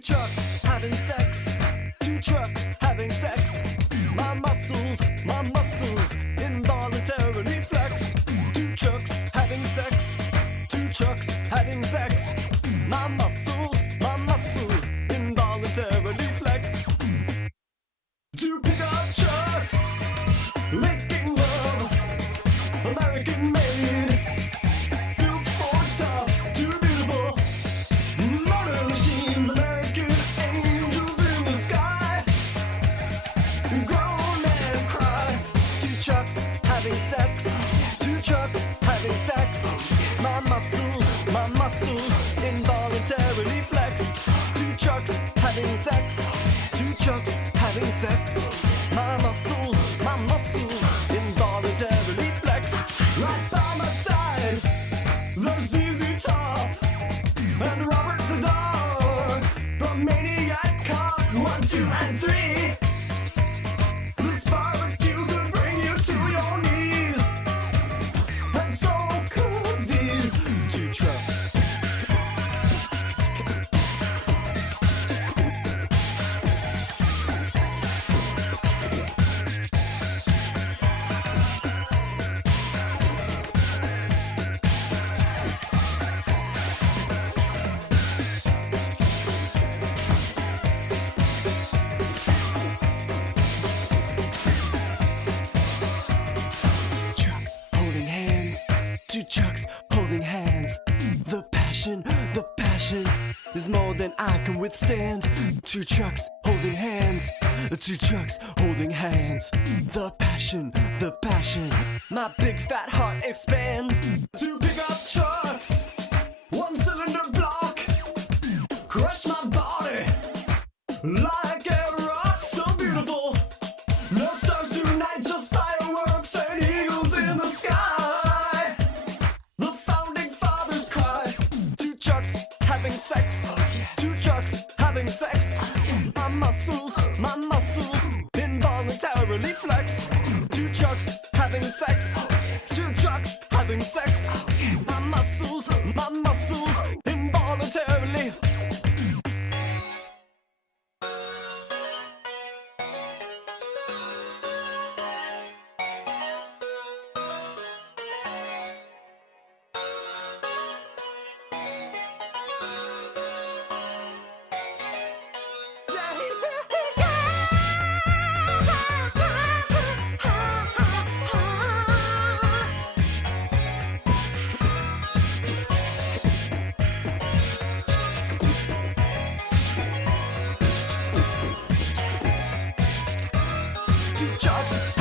Two trucks having sex. Two trucks having sex. My muscles involuntarily flex. Two trucks having sex. Two trucks having sex. My muscles involuntarily flex. Two pickup trucks making love, American made, built for tough, too beautiful. Motor machines, American angels in the sky, groan and cry. Two trucks having sex. Two trucks having sex. My muscles involuntarily flex. Two trucks having sex. Two trucks having sex. My muscles involuntarily flex. Right by my side, there's ZZ Top and Robert Zadar from Maniac Cop 1, 2, and 3. This barbecue could bring you to your knees, and so could these two trucks. Two trucks holding hands. The passion is more than I can withstand. Two trucks holding hands. Two trucks holding hands. The passion, my big fat heart expands. Two pickup trucks, one cylinder block, crush my body like a rock. So beautiful, no stars tonight, just fireworks and eagles in the sky. The founding fathers cry. Two trucks having sex. Two trucks having sex. My muscles involuntarily flex. Two trucks having sex. Two trucks having sex. My muscles involuntarily. Two trucks